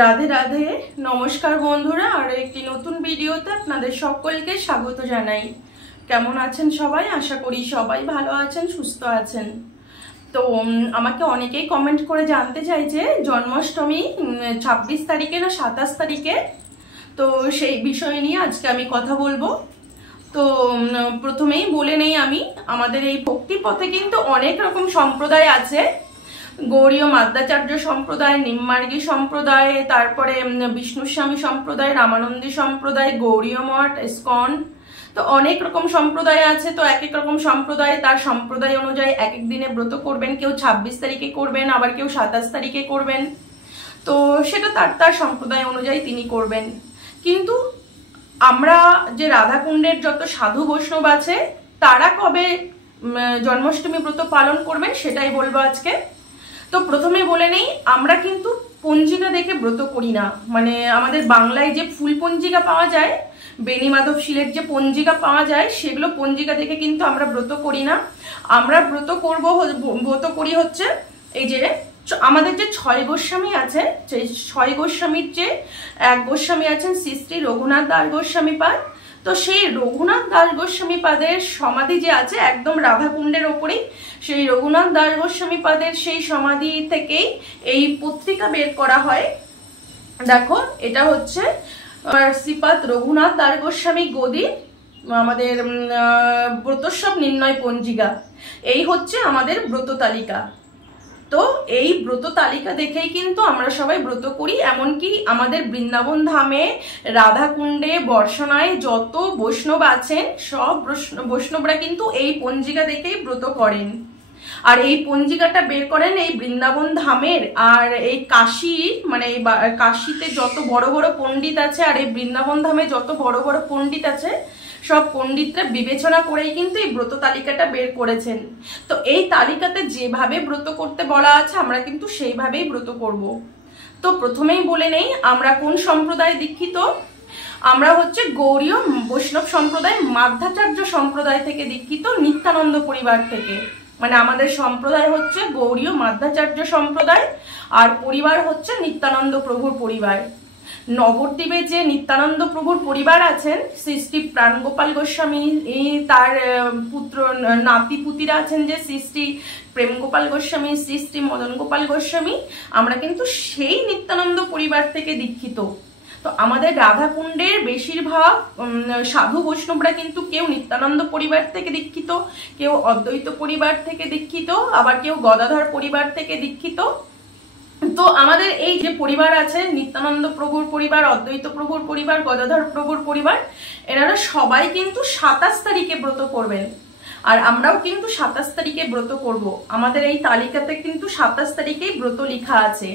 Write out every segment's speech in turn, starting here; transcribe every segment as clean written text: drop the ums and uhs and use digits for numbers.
রাধে রাধে, নমস্কার বন্ধুরা। আর একটি নতুন ভিডিওতে আপনাদের সকলকে স্বাগত জানাই। কেমন আছেন সবাই? আশা করি সবাই ভালো আছেন, সুস্থ আছেন। তো আমাকে অনেকেই কমেন্ট করে জানতে চাইছে জন্মাষ্টমী 26 তারিখে না 27 তারিখে, তো সেই বিষয় নিয়ে আজকে আমি কথা বলবো। তো প্রথমেই বলে নেই, আমি আমাদের এই ভক্তি পথে কিন্তু অনেক রকম সম্প্রদায় আছে। গৌড়ীয় মাধ্যাচার্য সম্প্রদায়, নিম্মার্গী সম্প্রদায়, তারপরে বিষ্ণুস্বামী সম্প্রদায়, রামানন্দী সম্প্রদায়, গৌড়ীয় মঠ, ইস্কন, তো অনেক রকম সম্প্রদায় আছে। তো এক এক রকম সম্প্রদায় তার সম্প্রদায় অনুযায়ী এক এক দিনে ব্রত করবেন। কেউ 26 তারিখে করবেন, আবার কেউ 27 তারিখে করবেন। তো সেটা তার তার সম্প্রদায় অনুযায়ী তিনি করবেন। কিন্তু আমরা যে রাধাকুণ্ডের যত সাধু বৈষ্ণব আছে তারা কবে জন্মাষ্টমী ব্রত পালন করবেন সেটাই বলবো আজকে। তো প্রথমে বলে নেই, আমরা কিন্তু পঞ্জিকা দেখে ব্রত করি না। মানে আমাদের বাংলায় যে ফুল পঞ্জিকা পাওয়া যায়, বেনি মাধব শীলের যে পঞ্জিকা পাওয়া যায়, সেগুলো পঞ্জিকা দেখে কিন্তু আমরা ব্রত করি না। আমরা ব্রত করি হচ্ছে এই যে আমাদের যে 6 গোস্বামী আছে, সেই 6 গোস্বামীর যে এক গোস্বামী আছেন শ্রী শ্রী রঘুনাথ দাস গোস্বামী পাদ। তো সেই রঘুনাথ দাস গোস্বামী পাদের সমাধি যে আছে একদম রাধাকুণ্ডের ওপরেই, সেই রঘুনাথ দাস গোস্বামী পাদের সেই সমাধি থেকেই এই পত্রিকা বের করা হয়। দেখো, এটা হচ্ছে শ্রীপাদ রঘুনাথ দাস গোস্বামী গদি আমাদের ব্রতোৎসব নির্ণয় পঞ্জিকা। এই হচ্ছে আমাদের ব্রত তালিকা। তো এই ব্রত তালিকা দেখেই কিন্তু আমরা সবাই ব্রত করি। এমনকি আমাদের বৃন্দাবন ধামে, রাধাকুণ্ডে, বর্ষণায় যত বৈষ্ণব আছেন সব বৈষ্ণবরা কিন্তু এই পঞ্জিকা দেখেই ব্রত করেন। আর এই পঞ্জিকাটা বের করেন এই বৃন্দাবন ধামের, আর এই কাশী, মানে এই কাশীতে যত বড় বড় পণ্ডিত আছে, আর এই বৃন্দাবন ধামে যত বড় বড় পণ্ডিত আছে, সব পণ্ডিতরা বিবেচনা করেই কিন্তু এই ব্রত তালিকাটা বের করেছেন। তো এই তালিকাতে যেভাবে ব্রত করতে বলা আছে আমরা কিন্তু সেইভাবেই ব্রত করব। তো প্রথমেই বলে নেই আমরা কোন সম্প্রদায় দীক্ষিত। আমরা হচ্ছে গৌড়ীয় বৈষ্ণব সম্প্রদায়, মাধ্যাচার্য সম্প্রদায় থেকে দীক্ষিত, নিত্যানন্দ পরিবার থেকে। মানে আমাদের সম্প্রদায় হচ্ছে গৌড়ীয় মাধ্যাচার্য সম্প্রদায়, আর পরিবার হচ্ছে নিত্যানন্দ প্রভুর পরিবার। নবদ্বীপে যে নিত্যানন্দ প্রভুর পরিবার আছেন, শ্রী শ্রী প্রাণগোপাল গোস্বামী, তার পুত্র নাতি পুতিরা আছেন যে শ্রী শ্রী প্রেমগোপাল গোস্বামী, শ্রী শ্রী মদন গোপাল গোস্বামী, আমরা কিন্তু সেই নিত্যানন্দ পরিবার থেকে দীক্ষিত। তো আমাদের রাধাকুণ্ডের বেশিরভাগ সাধু বৈষ্ণবরা কিন্তু কেউ নিত্যানন্দ পরিবার থেকে দীক্ষিত, কেউ অদ্বৈত পরিবার থেকে দীক্ষিত, আবার কেউ গদাধর পরিবার থেকে দীক্ষিত। তো আমাদের এই যে পরিবার আছে, নিত্যানন্দ প্রভুর পরিবার, অদ্বৈত প্রভুর পরিবার, গদাধর প্রভুর পরিবার, এনারা সবাই কিন্তু 27 তারিখে ব্রত করবেন। আর আমরাও কিন্তু 27 তারিখে ব্রত করব। আমাদের এই তালিকাতে কিন্তু 27 তারিখেই ব্রত লেখা আছে।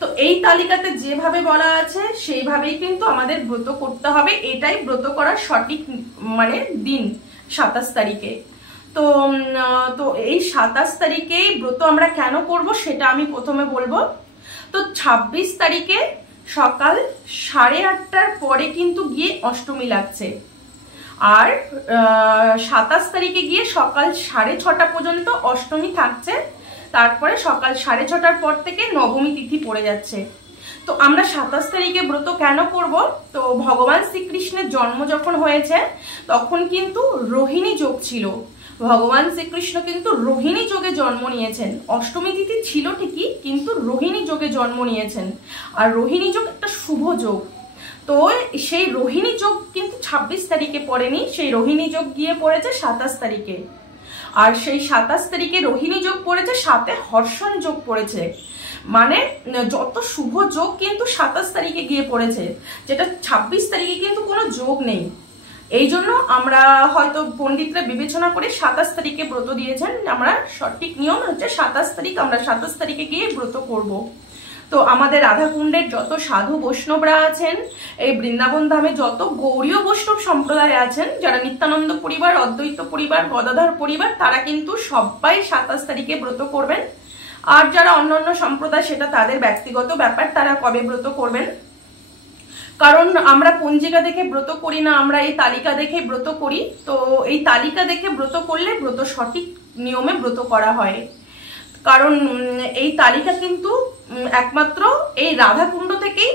তো এই তালিকাতে যেভাবে বলা আছে সেইভাবেই কিন্তু আমাদের ব্রত করতে হবে। এটাই ব্রত করার সঠিক মানে দিন, 27 তারিখে। তো তো এই 27 তারিখেই ব্রত আমরা কেন করব সেটা আমি প্রথমে বলবো। তো 26 তারিখে সকাল 8:30টার পরে কিন্তু গিয়ে অষ্টমী লাগছে, আর 27 তারিখে গিয়ে সকাল 6:30 পর্যন্ত অষ্টমী থাকছে। তারপরে সকাল 6:30টার পর থেকে নবমী তিথি পড়ে যাচ্ছে। তো আমরা 27 তারিখে ব্রত কেন করব? তো ভগবান শ্রীকৃষ্ণের জন্ম যখন হয়েছে তখন কিন্তু রোহিণী যোগ ছিল। ভগবান শ্রীকৃষ্ণ কিন্তু রোহিণী যোগে জন্ম নিয়েছেন। অষ্টমী তিথি ছিল ঠিকই, কিন্তু রোহিণী যোগে জন্ম নিয়েছেন। আর রোহিণী যোগ একটা শুভ যোগ। তো সেই রোহিণী যোগ কিন্তু 26 তারিখে পড়েনি, সেই রোহিণী যোগ গিয়ে পড়েছে 27 তারিখে। আর সেই 27 তারিখে রোহিণী যোগ পড়েছে, সাথে হর্ষণ যোগ পড়েছে। মানে যত শুভ যোগ কিন্তু 27 তারিখে গিয়ে পড়েছে, যেটা 26 তারিখে কিন্তু কোনো যোগ নেই। এই জন্য আমরা হয়তো পণ্ডিতরা বিবেচনা করে 27 তারিখে ব্রত দিয়েছেন। আমরা সঠিক নিয়ম হচ্ছে 27 তারিখ, আমরা 27 তারিখে গিয়ে ব্রত করব। তো আমাদের রাধাকুণ্ডের যত সাধু বৈষ্ণবরা আছেন, এই বৃন্দাবন ধামে যত গৌড়ীয় বৈষ্ণব সম্প্রদায় আছেন, যারা নিত্যানন্দ পরিবার, অদ্বৈত পরিবার, গদাধর পরিবার, তারা কিন্তু সবাই 27 তারিখে ব্রত করবেন। আর যারা অন্যান্য সম্প্রদায় সেটা তাদের ব্যক্তিগত ব্যাপার, তারা কবে ব্রত করবেন। কারণ আমরা পঞ্জিকা দেখে ব্রত করি না, আমরা এই তালিকা দেখে ব্রত করি। তো এই তালিকা দেখে ব্রত করলে ব্রত সঠিক নিয়মে ব্রত করা হয়। কারণ এই তালিকা কিন্তু একমাত্র এই রাধাকুণ্ড থেকেই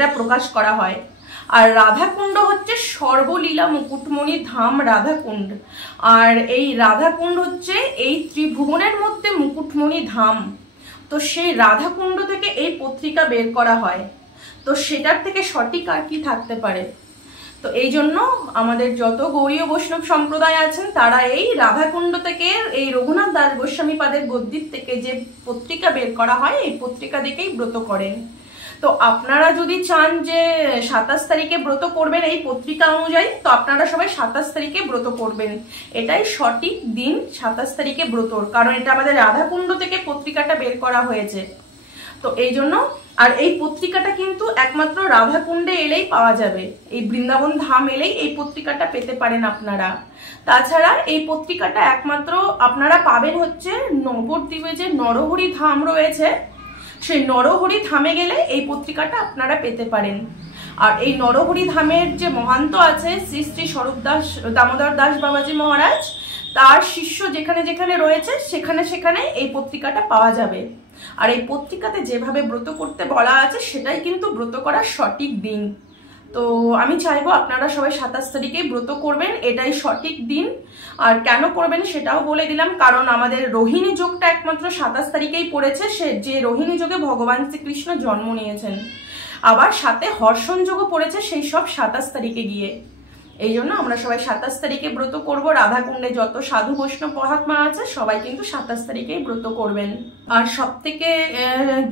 এটা প্রকাশ করা হয়। আর রাধাকুণ্ড হচ্ছে সর্বলীলা মুকুটমণি ধাম রাধাকুণ্ড। আর এই রাধাকুণ্ড হচ্ছে এই ত্রিভুবনের মধ্যে মুকুটমণি ধাম। তো সেই রাধাকুণ্ড থেকে এই পত্রিকা বের করা হয়। তো সেটার থেকে সঠিক আর কি থাকতে পারে? তো এই জন্য আমাদের যত গৌড়ীয় বৈষ্ণব সম্প্রদায় আছেন তারা এই রাধাকুণ্ড থেকে, এই রঘুনাথ দাস গোস্বামী পাদের গদ্যির থেকে যে পত্রিকা বের করা হয় এই পত্রিকা দেখেই ব্রত করেন। তো আপনারা যদি চান যে 27 তারিখে ব্রত করবেন এই পত্রিকা অনুযায়ী, তো আপনারা সবাই 27 তারিখে ব্রত করবেন। এটাই সঠিক দিন 27 তারিখে ব্রতর, কারণ এটা আমাদের রাধাকুণ্ড থেকে পত্রিকাটা বের করা হয়েছে। তো এই জন্য, আর এই পত্রিকাটা কিন্তু একমাত্র রাধাকুণ্ডে এলেই পাওয়া যাবে, এই বৃন্দাবন ধাম এলেই এই পত্রিকাটা পেতে পারেন আপনারা। তাছাড়া এই পত্রিকাটা একমাত্র আপনারা পাবেন হচ্ছে নবদ্বীপে যে নরহরি ধাম রয়েছে, সেই নরহরি ধামে গেলে এই পত্রিকাটা আপনারা পেতে পারেন। আর এই নরহরি ধামের যে মহান্ত আছে শ্রী শ্রী স্বরূপ দাস দামোদর দাস বাবাজি মহারাজ, তার শিষ্য যেখানে যেখানে রয়েছে সেখানে সেখানে এই পত্রিকাটা পাওয়া যাবে। আর এই পত্রিকাতে যেভাবে ব্রত করতে বলা আছে সেটাই কিন্তু ব্রত করার সঠিক দিন। তো আমি চাইবো আপনারা সবাই 27 তারিখেই ব্রত করবেন, এটাই সঠিক দিন। আর কেন করবেন সেটাও বলে দিলাম, কারণ আমাদের রোহিণী যোগটা একমাত্র 27 তারিখেই পড়েছে, সে যে রোহিণী যোগে ভগবান শ্রীকৃষ্ণ জন্ম নিয়েছেন। আবার সাথে হর্ষণ যোগও পড়েছে সেই সব 27 তারিখে গিয়ে। এই জন্য আমরা সবাই 27 তারিখে ব্রত করব। রাধাকুণ্ডে যত সাধু বৈষ্ণব মহাত্মা আছে সবাই কিন্তু 27 তারিখেই ব্রত করবেন। আর সব থেকে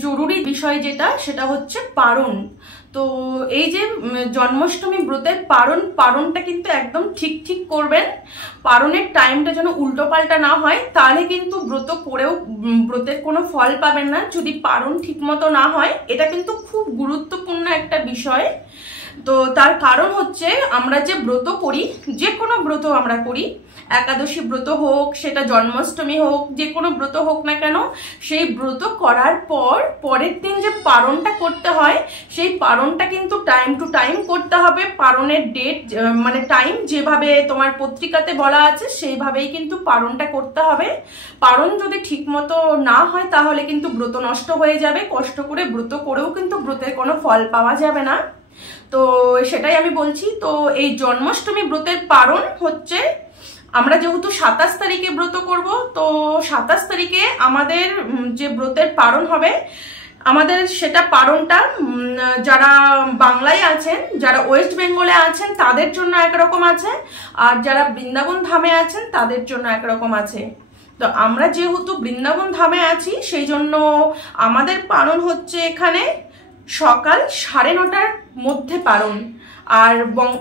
জরুরি বিষয় যেটা, সেটা হচ্ছে পারণ। তো এই যে জন্মাষ্টমী ব্রতের পারণটা কিন্তু একদম ঠিক করবেন। পারণের টাইমটা যেন উল্টো পাল্টা না হয়, তাহলে কিন্তু ব্রত করেও ব্রতের কোনো ফল পাবেন না যদি পারণ ঠিক মতো না হয়। এটা কিন্তু খুব গুরুত্বপূর্ণ একটা বিষয়। তো তার কারণ হচ্ছে আমরা যে ব্রত করি, যে কোনো ব্রত আমরা করি, একাদশী ব্রত হোক, সেটা জন্মাষ্টমী হোক, যে কোনো ব্রত হোক না কেন, সেই ব্রত করার পর পরের দিন যে পারণটা করতে হয় সেই পারণটা কিন্তু টাইম টু টাইম করতে হবে। পারণের ডেট মানে টাইম যেভাবে তোমার পত্রিকাতে বলা আছে সেইভাবেই কিন্তু পারণটা করতে হবে। পারণ যদি ঠিক মতো না হয় তাহলে কিন্তু ব্রত নষ্ট হয়ে যাবে। কষ্ট করে ব্রত করেও কিন্তু ব্রতের কোনো ফল পাওয়া যাবে না। তো সেটাই আমি বলছি। তো এই জন্মাষ্টমী ব্রতের পারণ হচ্ছে, আমরা যেহেতু 27 তারিখে ব্রত করব, তো 27 তারিখে আমাদের যে ব্রতের পারণ হবে, আমাদের সেটা পারণটা যারা বাংলায় আছেন, যারা ওয়েস্ট বেঙ্গলে আছেন তাদের জন্য একরকম আছে, আর যারা বৃন্দাবন ধামে আছেন তাদের জন্য একরকম আছে। তো আমরা যেহেতু বৃন্দাবন ধামে আছি সেই জন্য আমাদের পারণ হচ্ছে এখানে সকাল 9:30টার মধ্যে পারণ। আর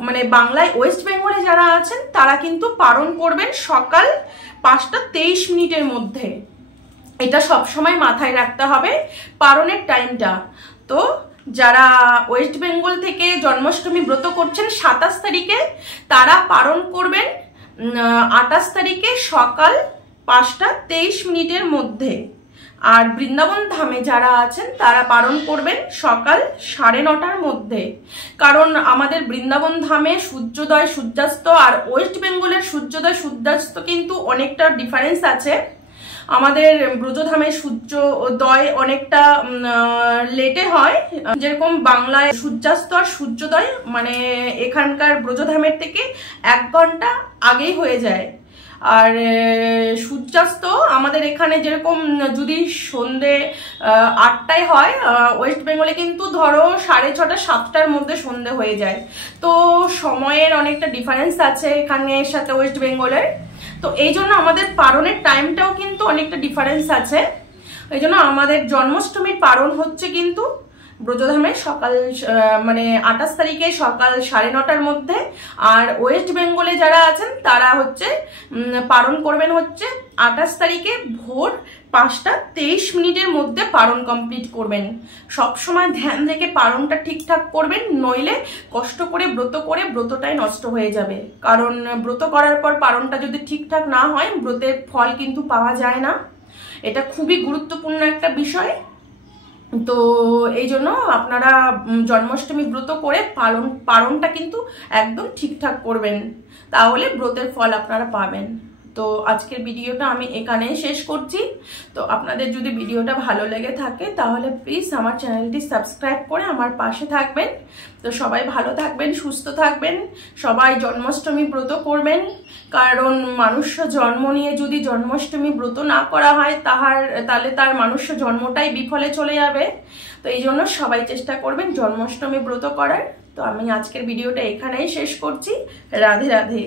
মানে বাংলায় ওয়েস্ট বেঙ্গলে যারা আছেন তারা কিন্তু পারণ করবেন সকাল 5:23 মধ্যে। এটা সবসময় মাথায় রাখতে হবে পারণের টাইমটা। তো যারা ওয়েস্ট বেঙ্গল থেকে জন্মাষ্টমী ব্রত করছেন 27 তারিখে, তারা পারণ করবেন 28 তারিখে সকাল 5:23 মধ্যে। আর বৃন্দাবন ধামে যারা আছেন তারা পারণ করবেন সকাল 9:30টার মধ্যে। কারণ আমাদের বৃন্দাবন ধামে সূর্যোদয় সূর্যাস্ত আর ওয়েস্ট বেঙ্গলের সূর্যোদয় সূর্যাস্ত কিন্তু অনেকটা ডিফারেন্স আছে। আমাদের ব্রজধামে সূর্যোদয় অনেকটা লেটে হয়, যেরকম বাংলায় সূর্যাস্ত আর সূর্যোদয় মানে এখানকার ব্রজধামের থেকে 1 ঘন্টা আগেই হয়ে যায়। আর সূর্যাস্ত আমাদের এখানে যেরকম যদি সন্ধে 8টায় হয়, ওয়েস্ট বেঙ্গলে কিন্তু ধরো 6:30 7টার মধ্যে সন্ধে হয়ে যায়। তো সময়ের অনেকটা ডিফারেন্স আছে এখানের সাথে ওয়েস্ট বেঙ্গলের। তো এই জন্য আমাদের পারণের টাইমটাও কিন্তু অনেকটা ডিফারেন্স আছে। এই জন্য আমাদের জন্মাষ্টমীর পারণ হচ্ছে কিন্তু ব্রজধামে সকাল মানে 28 তারিখে সকাল 9:30টার মধ্যে। আর ওয়েস্ট বেঙ্গলে যারা আছেন তারা হচ্ছে পারণ করবেন হচ্ছে 28 তারিখে ভোর 5:23 মধ্যে পারণ কমপ্লিট করবেন। সবসময় ধ্যান রেখে পারণটা ঠিকঠাক করবেন, নইলে কষ্ট করে ব্রত করে ব্রতটাই নষ্ট হয়ে যাবে। কারণ ব্রত করার পর পারণটা যদি ঠিকঠাক না হয় ব্রতের ফল কিন্তু পাওয়া যায় না। এটা খুবই গুরুত্বপূর্ণ একটা বিষয়। তো এই জন্য আপনারা জন্মাষ্টমী ব্রত করে পারণটা কিন্তু একদম ঠিকঠাক করবেন, তাহলে ব্রতের ফল আপনারা পাবেন। তো আজকের ভিডিওটা আমি এখানেই শেষ করছি। তো আপনাদের যদি ভিডিওটা ভালো লেগে থাকে তাহলে প্লিজ আমার চ্যানেলটি সাবস্ক্রাইব করে আমার পাশে থাকবেন। তো সবাই ভালো থাকবেন, সুস্থ থাকবেন, সবাই জন্মাষ্টমী ব্রত করবেন, কারণ মানুষ জন্ম নিয়ে যদি জন্মাষ্টমী ব্রত না করা হয় তাহলে তার মানুষ জন্মটাই বিফলে চলে যাবে। তো এই জন্য সবাই চেষ্টা করবেন জন্মাষ্টমী ব্রত করার। তো আমি আজকের ভিডিওটা এখানেই শেষ করছি। রাধে রাধে।